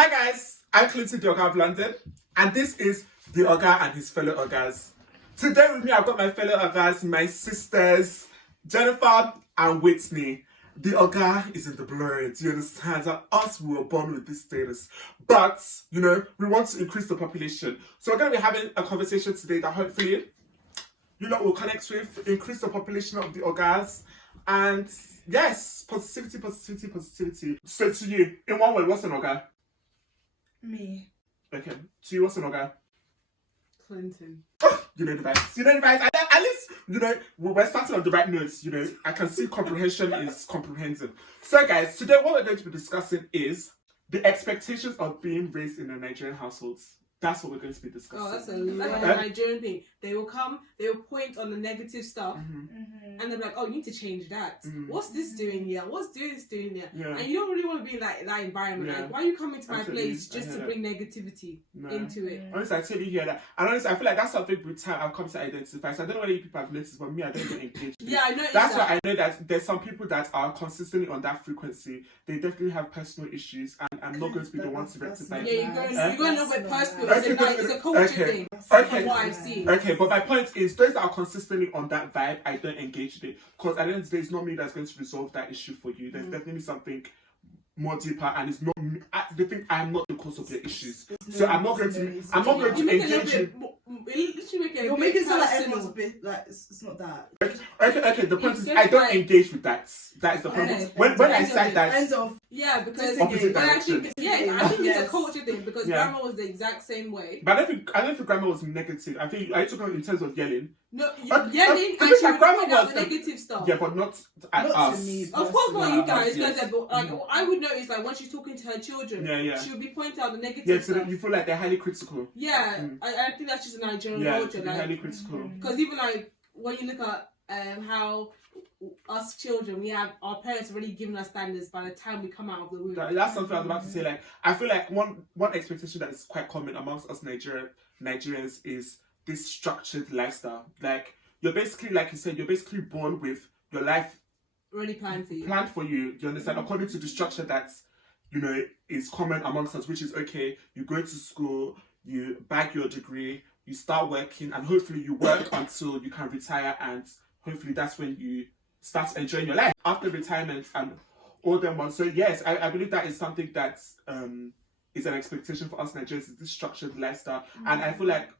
Hi guys, I'm Clinton, the Oga of London, and this is the Oga and his fellow Ogas. Today with me, I've got my fellow Ogas, my sisters, Jennifer and Whitney. The Oga is in the blood, you understand? That us, we were born with this status. But, we want to increase the population. So we're going to be having a conversation today that hopefully, will connect with, increase the population of the Ogas. And yes, positivity. So to you, in one word, what's an Oga? Me. Okay. To you, what's an Oga? Clinton. You know the vibes. At least, we're starting on the right notes. I can see comprehension is comprehensive. So, guys, today what we're going to be discussing is the expectations of being raised in a Nigerian households. That's what we're going to be discussing. Oh, that's a Nigerian thing. They will point on the negative stuff, and they're like, "Oh, you need to change that. What's this doing here? What's this doing here?" Yeah. And you don't really want to be like that environment. Yeah. Like, why are you coming to my Absolutely. place just to bring negativity into it? Honestly, I totally hear that. And honestly, I feel like that's something with time I've come to identify. So I don't know whether you people have noticed, but me, I don't get engaged. Yeah, I know. That's why I know that there's some people that are consistently on that frequency. They definitely have personal issues, and I'm not going to be the one to rectify. Yeah, you're going a little bit personal. It's a culture thing. Okay. From what I've seen. Okay, but my point is, those that are consistently on that vibe, I don't engage with it. Because at the end of the day, it's not me that's going to resolve that issue for you. There's definitely something more deeper, and it's not me. The thing, I'm not the cause of the issues. So I'm not going to engage you. You're making it sound like everyone's a bit like it's not that. Okay. The point is, I don't engage with that. That is the point. Okay. When I said that, yeah, because opposite I direction. think it's a culture thing because grandma was the exact same way. But I don't think grandma was negative. I think I took her in terms of yelling. No, yelling and she would point out the negative stuff. Yeah, but not at us. To me, of course not you guys. Yes. But I would notice like when she's talking to her children, she would be pointing out the negative so stuff. you feel like they're highly critical. Yeah, I think that's just a Nigerian culture. Yeah, highly critical. Because even like when you look at how us children, our parents already given us standards by the time we come out of the womb. That's something I was about to say. Like, I feel like one expectation that is quite common amongst us Nigerians is this structured lifestyle. Like, you're basically, like you said, you're basically born with your life already planned for you. Do you understand? According to the structure that is common amongst us, which is okay. You go to school, you bag your degree, you start working, and hopefully you work until you can retire, and hopefully that's when you start enjoying your life after retirement and all them ones. So yes, I believe that is something that is an expectation for us Nigerians, is this structured lifestyle. And I feel like,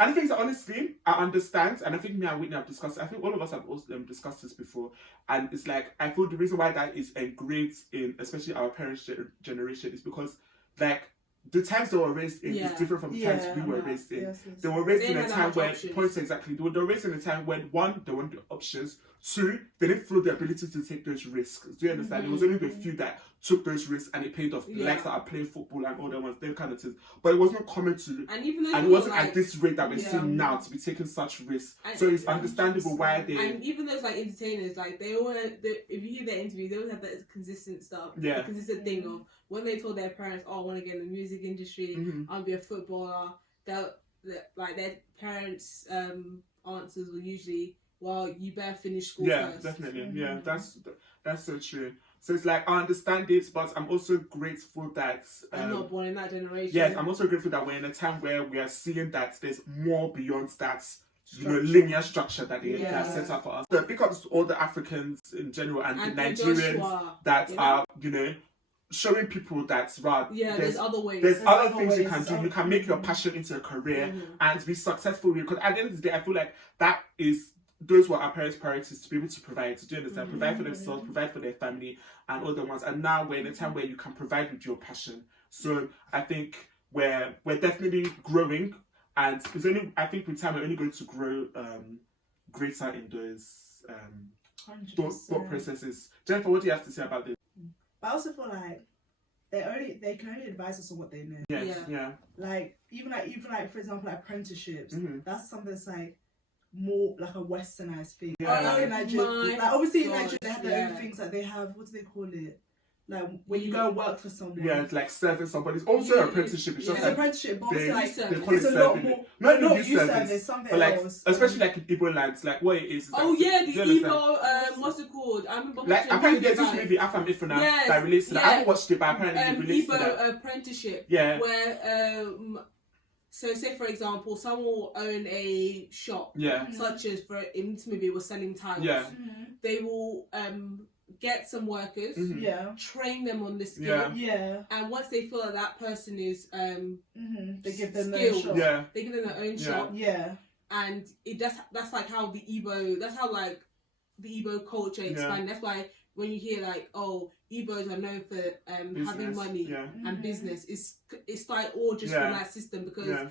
and the things that honestly I understand, and I think me and Whitney have discussed, I think all of us have also discussed this before, and it's like, I feel the reason why that is engraved in especially our parents' generation is because like the times they were raised in is different from the times we were raised in. Yes. They were raised in a time where, points exactly, they were raised in a time when, one, there weren't the options, two, they didn't feel the ability to take those risks. Do you understand? It was only the few that took those risks and it paid off. The likes that are playing football and all that ones, them kind of things. But it was not common to, and it wasn't at this rate that we're seeing now to be taking such risks. So it's understandable why they... And even those like entertainers, like they all, if you hear their interviews, they always have that consistent stuff. Yeah. The consistent thing of when they told their parents, "Oh, I want to get in the music industry. I'll be a footballer." Like their parents' answers were usually, "Well, you better finish school first." Definitely. Yeah, that's so true. So it's like, I understand this, but I'm also grateful that I'm not born in that generation. Yes, I'm also grateful that we're in a time where we are seeing that there's more beyond that linear structure that they set up for us. So because all the Africans in general and the Nigerians that are, showing people that there's other ways. There's other things you can do. You can make your passion into a career and be successful. Because at the end of the day, I feel like those were our parents' priorities, to be able to provide, to do understand, provide for themselves, provide for their family and all the ones. And now we're in a time where you can provide with your passion. So I think we're definitely growing, and I think with time we're only going to grow greater in those thought processes. Jennifer, what do you have to say about this? But I also feel like they can only advise us on what they know. Yes, yeah. Like even like for example, like apprenticeships. That's something that's like more like a westernized thing. Yeah. Like in Nigeria, like obviously in Nigeria they have their own things. Like they have, what do they call it? like when you go and work for someone. Yeah, it's like serving somebody. It's also an apprenticeship. It's just It's like apprenticeship, but they like call it it's a lot serving. more. Not Not youth youth service, service, something but like else. especially like in Igbo lands, like what it is. Oh like, yeah, do the you understand? Igbo, what's it called? I remember Like watching a apparently movie there's this about it. movie Afam Ifuna Yes, that relates to that. I yeah. haven't watched it, but apparently it relates to that. Igbo apprenticeship. Yeah. Where so say for example, someone will own a shop. Yeah. Such as for in this movie was selling tiles. Yeah. They will get some workers, Yeah. train them on the skill. Yeah. And once they feel that that person is They give them their skilled, shop. Yeah. they give them their own shop. Yeah. And that's like how the Igbo culture expand. That's why when you hear like, oh, Igbos are known for having money and business, it's like all just from that system because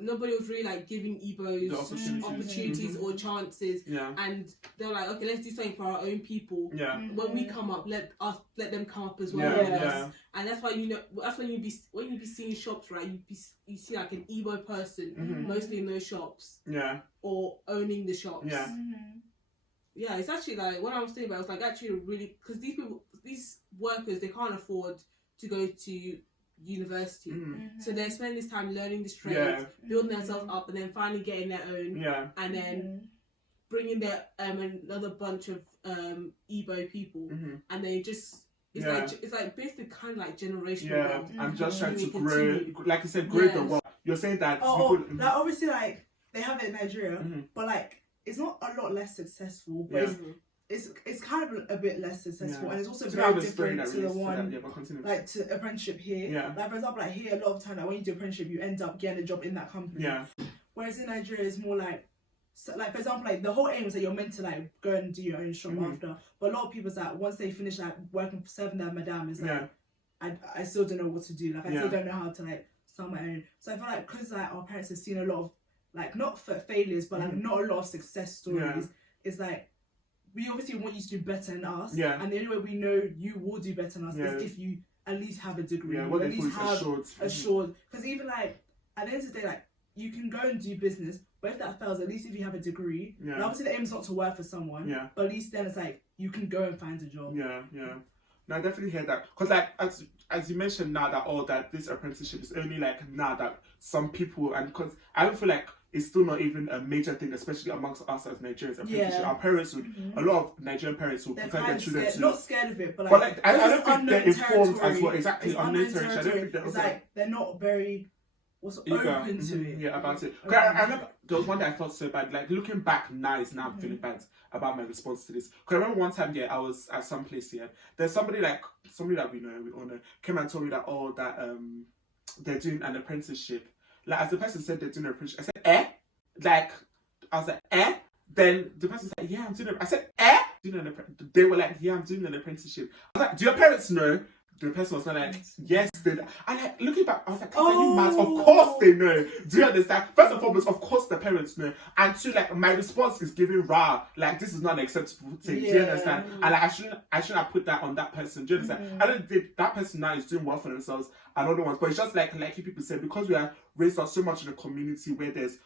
nobody was really like giving Igbos opportunities or chances. Yeah. And they're like, okay, let's do something for our own people. Yeah. When we come up, let them come up as well. And that's why that's when you be seeing shops, right? You see like an Igbo person mostly in those shops. Yeah. Or owning the shops. Yeah. Yeah, it's actually like what I was thinking about. It was like actually really because these workers, they can't afford to go to university, so they spend this time learning this trade, building themselves up, and then finally getting their own, and then bringing their another bunch of Igbo people, and they just. It's like basically kind of like generational. Yeah, I'm just trying to grow, like you said, grow the wealth. You're saying that like obviously like they have it in Nigeria, but like it's not a lot less successful, but it's kind of a bit less successful, and it's also very different to the one like to apprenticeship here. Yeah. Like for example, like here a lot of time, like when you do apprenticeship, you end up getting a job in that company. Yeah. Whereas in Nigeria, it's more like. So, like for example, like the whole aim is that you're meant to like go and do your own shop after. But a lot of people's like once they finish like working serving their madam, is like I still don't know what to do. Like I still don't know how to like start my own. So I feel like because like our parents have seen a lot of like not failures, but like not a lot of success stories. It's like we obviously want you to do better than us. Yeah. And the only way we know you will do better than us is if you at least have a degree. Yeah. What at they least call have assured. Because even like at the end of the day, like you can go and do business. But if that fails, at least if you have a degree, and obviously the aim is not to work for someone, but at least then it's like you can go and find a job. Yeah. No, I definitely hear that. Because like as you mentioned now that this apprenticeship is only like now that some people, and because I don't feel like it's still not even a major thing, especially amongst us as Nigerians. Apprenticeship. Our parents would, a lot of Nigerian parents would prefer their children to... Not scared of it, but like I don't think they're informed as well. Exactly, unknown territory. I don't think they're... It's like they're not very... open to it. Yeah, about it. I remember there was one that I felt so bad. Like looking back now, I'm feeling bad about my response to this. Because I remember one time, I was at some place here. There's somebody that we all know, came and told me that they're doing an apprenticeship. Like as the person said they're doing an apprenticeship, I said, eh? Like I was like, eh? Then the person said, yeah, I'm doing it. I said, eh? They were like, yeah, I'm doing an apprenticeship. I was like, do your parents know? The person was like, yes, they know. And like, looking back, I was like, of course they know. Do you understand? First and foremost, of course the parents know. And two, like, my response is giving raw. Like, this is not an acceptable thing. Do you understand? And like, I shouldn't have put that on that person. Do you understand? I don't think that person now is doing well for themselves and other ones. But it's just like you people said, because we are raised up so much in a community where there's,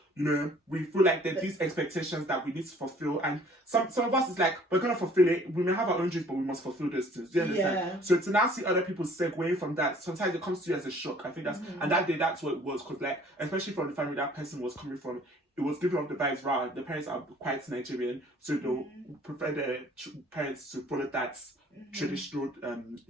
we feel like there's these expectations that we need to fulfill. And some of us is like, we're going to fulfill it. We may have our own dreams, but we must fulfill those things. Do you understand? Yeah. So to now see other people segue from that, sometimes it comes to you as a shock. I think that's, and that day, that's what it was. Because like, especially from the family that person was coming from, it was giving off the vibes, right? The parents are quite Nigerian, so they'll prefer their parents to follow that traditional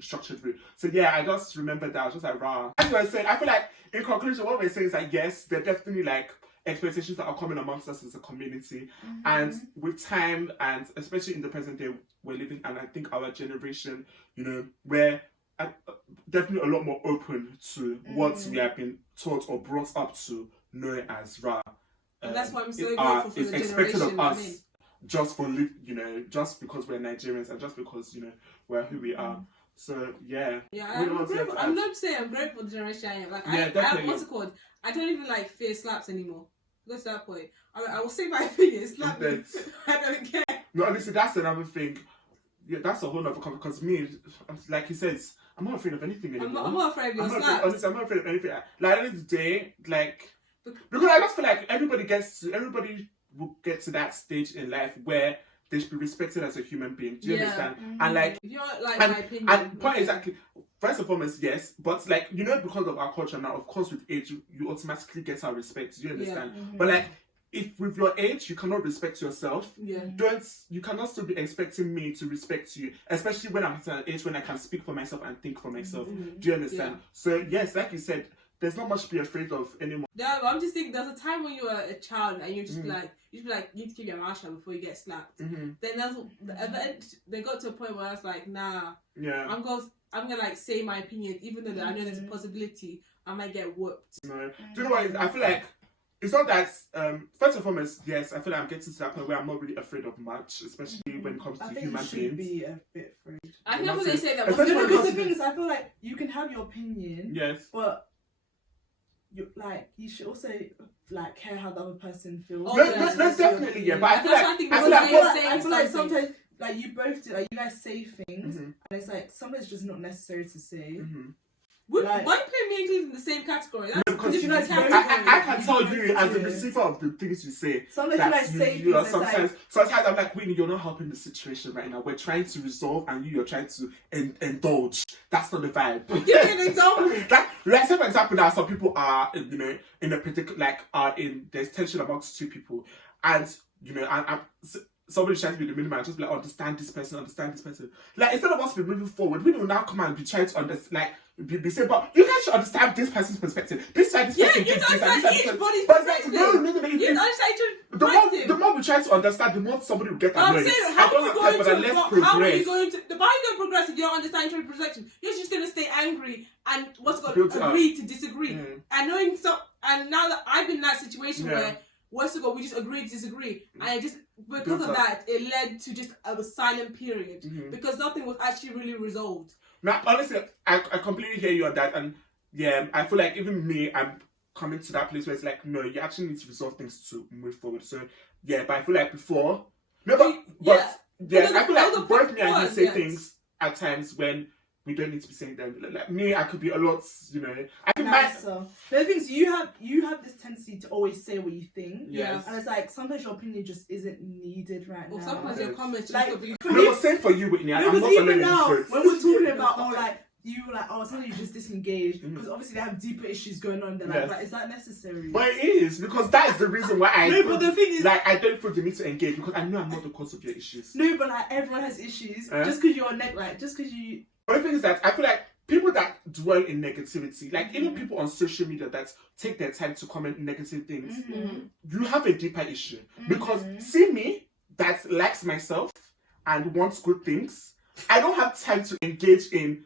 structured route. So yeah, I just remember that. I was just like, rah. As you were saying, I feel like in conclusion, what we're saying is like, yes, there are definitely like expectations that are common amongst us as a community, and with time, and especially in the present day we're living, and I think our generation, we're definitely a lot more open to what we have been taught or brought up to know as rah. And that's why I'm so grateful for the expected generation. of us, just for just because we're Nigerians and just because we're who we are. So yeah. Yeah, I'm not saying I'm grateful for the generation I am. Like definitely. What's it called? I don't even like fear slaps anymore. Go to that point. I will say my opinion. Slap me. I don't care. No, honestly, that's another thing. Yeah, that's a whole other comment. Because me, like he says, I'm not afraid of anything anymore. I'm not afraid of your slap. Honestly, I'm not afraid of anything. Like at the end of the day, like. Because I just feel like everybody will get to that stage in life where they should be respected as a human being. Do you Yeah. understand? Mhm. And like, If you're like and, my opinion, and point exactly. First and foremost, yes, but like, you know, because of our culture now, of course, with age, you automatically get our respect. Do you understand? Mhm. But like, if with your age you cannot respect yourself, yeah. you cannot still be expecting me to respect you, especially when I'm at an age when I can speak for myself and think for myself. Mhm. Do you understand? Yeah. So yes, like you said, there's not much to be afraid of anymore. Yeah, but I'm just thinking there's a time when you were a child and you just be Mhm. like, you need to keep your mouth shut before you get slapped. Mm-hmm. Then there's the event. They got to a point where I was like, nah, Yeah. I'm gonna like say my opinion, even though I know there's a Mhm. possibility I might get whooped. No. Do you know what? I feel like it's not that. First and foremost, yes, I feel like I'm getting to that point where I'm not really afraid of much, especially when it comes to I think human you should beings. be a bit afraid. I think that's what they say that. Especially No, when it because comes the to- thing is, I feel like you can have your opinion, Yes. but you should also like care how the other person feels. Oh, No, yeah, no, definitely, yeah. But I feel like I think I that's feel like what what- they say. I feel like something. sometimes like you both do, like you guys say things, Mhm. and it's like sometimes it's just not necessary to say. Mhm. Like- Why put me and Cleveland in the same category? That's No, because different you guys category. I can tell you as the Yeah. receiver of the things you say. Sometimes you guys say you are things. It's like, sometimes I'm like, Whitney, you're not helping the situation right now. We're trying to resolve, and you're trying to indulge. That's not the vibe. Give me an example. Like say for example, now some people are, you know, in a particular there's tension amongst two people, and you know, somebody trying to be the minimum, just be like, understand this person. Like instead of us be moving forward, we will now come and be trying to understand, like be saying, but you guys should understand this person's perspective. This side, this Yeah, person you did don't this, and understand this, each and body's but like, perspective. no. You don't understand each perspective. The more we try to understand, the more somebody will get But I'm annoyed. saying, I how don't are you have time going for to? that. Let's How are you progress. going to? How are you going to progress if you don't understand each other's perspective? You're just going to stay angry and Build it up. agree to disagree. Mm. And knowing so, and now that I've been in that situation Yeah. where once ago we just agreed to disagree, and it just because Built of up. that it led to just a silent period Mhm. because nothing was actually really resolved. Now, honestly, I completely hear you on that, and yeah, I feel like even me, I'm coming to that place where it's like, no, you actually need to resolve things to move forward. So yeah, but I feel like before, no, but Yeah. yes, Because I feel there was like a both point me and you before, say yes. things at times when we don't need to be saying them. Like me, I could be a lot, you know. I think nicer. The thing is, you have this tendency to always say what you think, yes. and it's like sometimes your opinion just isn't needed right Or now. sometimes your comments Like, just could be. for No, you- but same for you, Whitney. I'm because not even alone in now, this when boat. we're talking about, sometimes you just disengaged Mhm. because obviously they have deeper issues going on. They're Yes. like, is that necessary? But it is, because that is the reason why I No, but the thing is, like I don't feel the need to engage, because I know I'm not the cause of your issues. no, but like everyone has issues. Eh? Just because you're just because you. But the thing is that I feel like people that dwell in negativity, like Mm-hmm. even people on social media that take their time to comment negative things, Mhm. you have a deeper issue. Because Mhm. see me, that likes myself and wants good things, I don't have time to engage in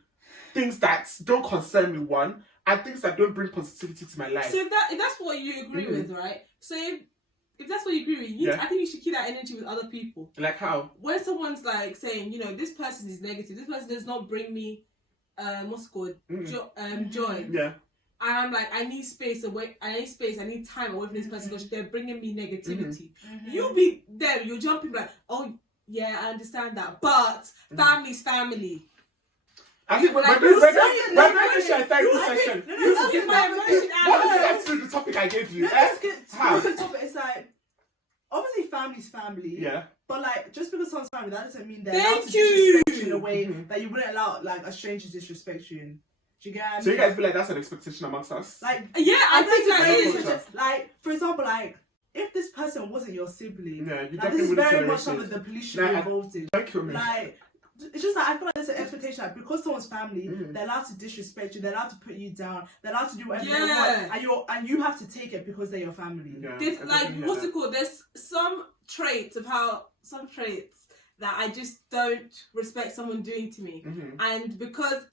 things that don't concern me, one, and things that don't bring positivity to my life. So if that's what you agree Mhm. with, right? So if that's what you agree with, Yeah. I think you should keep that energy with other people. Like how? When someone's like saying, you know, this person is negative, this person does not bring me, what's it called, Mm. joy. Yeah. And I'm like, I need space, I need time away from this person because they're bringing me negativity. Mhm. You'll be there, you're jumping like, oh yeah, I understand that, but family's family. I think we're Like, going you to said- share a therapy I think- session. no, You that's forget my that. emotion What out. does that have to do with the topic I gave you? No, let's get How? to the topic. It's like obviously family's family. Yeah. But like, just because someone's family, that doesn't mean they're Thank allowed to you. disrespect you in a way Mhm. that you wouldn't allow like a stranger to disrespect you in. Do you get what I mean? So you guys feel like that's an expectation amongst us? like, Yeah, I think that's that very is. culture. like, for example, like if this person wasn't your sibling, Yeah, you like this definitely is wouldn't very tolerate much something it. the police should Nah, be I- involved in. Don't kill me. Like, it's just like I feel like there's an expectation like because someone's family, Mhm. they're allowed to disrespect you, they're allowed to put you down, they're allowed to do whatever they Yeah. want, and you have to take it because they're your family. Yeah, There's I like, definitely what's hear it called? There's some traits that I just don't respect someone doing to me. that. Mhm. And because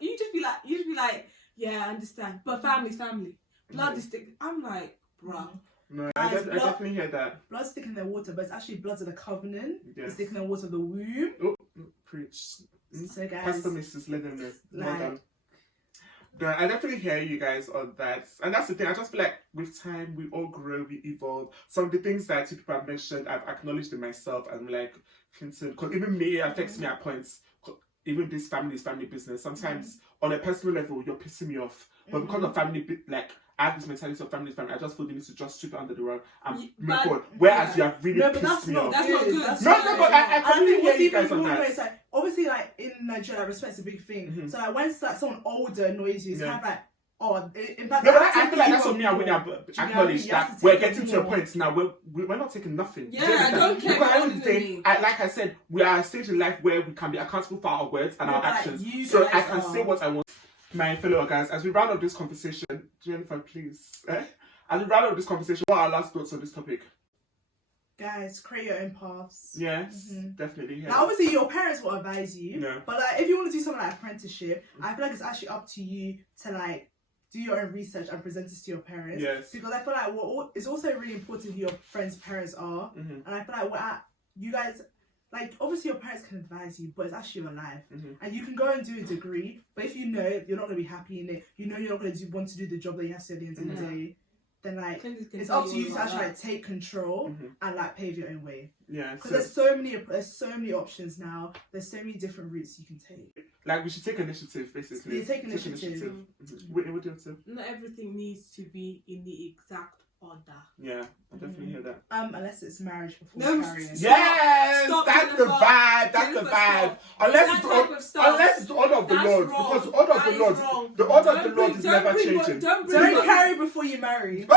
you just be like, yeah, I understand, but family's family, blood is thick. I'm like, bruh. No, I Guys, blood- definitely hear that. Blood's thick in their water, but it's actually blood of the covenant. Yes. It's thick in the water of the womb. Oh, preach. So guys, Pastor Mrs. Let know. Well like- done. No, I definitely hear you guys on that. And that's the thing, I just feel like with time, we all grow, we evolve. Some of the things that people have mentioned, I've acknowledged in myself. I'm like, Clinton, because even me, it affects me at points. even this family is family business. Sometimes on a personal level, you're pissing me off, but because of family, like I have this mentality of family is family. I just feel they need to just sweep it under the rug and move forward. Whereas you have really pissed me off. That's not good. But I completely hear you guys on that. It's like, obviously, like in Nigeria, respect's a big thing. So like when like someone older annoys you, it's kind of like, oh, in fact, no, but I feel like that's what me and Winnie acknowledge that we're getting to a point now where we're not taking nothing. Yeah, I don't care. Because at the end of the day, like I said, we are at a stage in life where we can be accountable for our words and our actions. So I can say what I want. My fellow guys, as we round up this conversation, Jennifer, please. As we round up this conversation, what are our last thoughts on this topic? Guys, create your own paths. Yes, definitely. Yeah. Now, obviously, your parents will advise you. Yeah. But like, if you want to do something like apprenticeship, I feel like it's actually up to you to like do your own research and present this to your parents. Yes. Because I feel like it's also really important who your friends' parents are, and I feel like you guys. Like, obviously your parents can advise you, but it's actually your life. And you can go and do a degree, but if you know you're not going to be happy in it, you know you're not going to want to do the job that you have to at the end of the day, then like, it's up to you to actually like take control and like pave your own way. Yeah. Because there's so many options now. There's so many different routes you can take. Like, we should take initiative, basically. Yeah, take initiative. What do you say? Not everything needs to be in the exact order. Yeah, I definitely hear that. Unless it's marriage before marrying. Yes, that's the vibe. That's the vibe. Unless it's the order of the Lord, because the order of the Lord is never changing. Don't carry before you marry. Oh,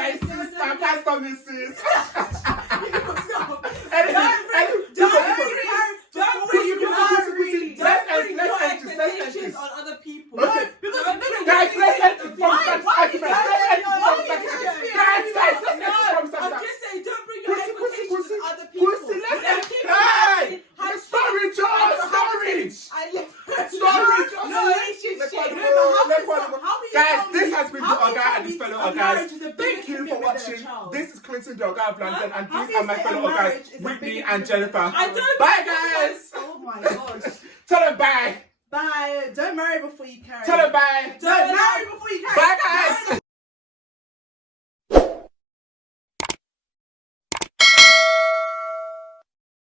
my sister, Pastor Mrs. Don't bring your expectations on other people. Guys, let's end the podcast. I'm just saying, don't bring your expectations on other people. Sorry, John. Guys, this has been the Oga and his fellow Ogas. Thank you for watching. This is Clinton, the Oga of London, and these are my fellow Ogas, Whitney and Jennifer. Bye, guys. Oh my gosh. Tell them bye. Bye. Don't marry before you carry. Tell them bye. Don't marry before you carry. Bye, guys.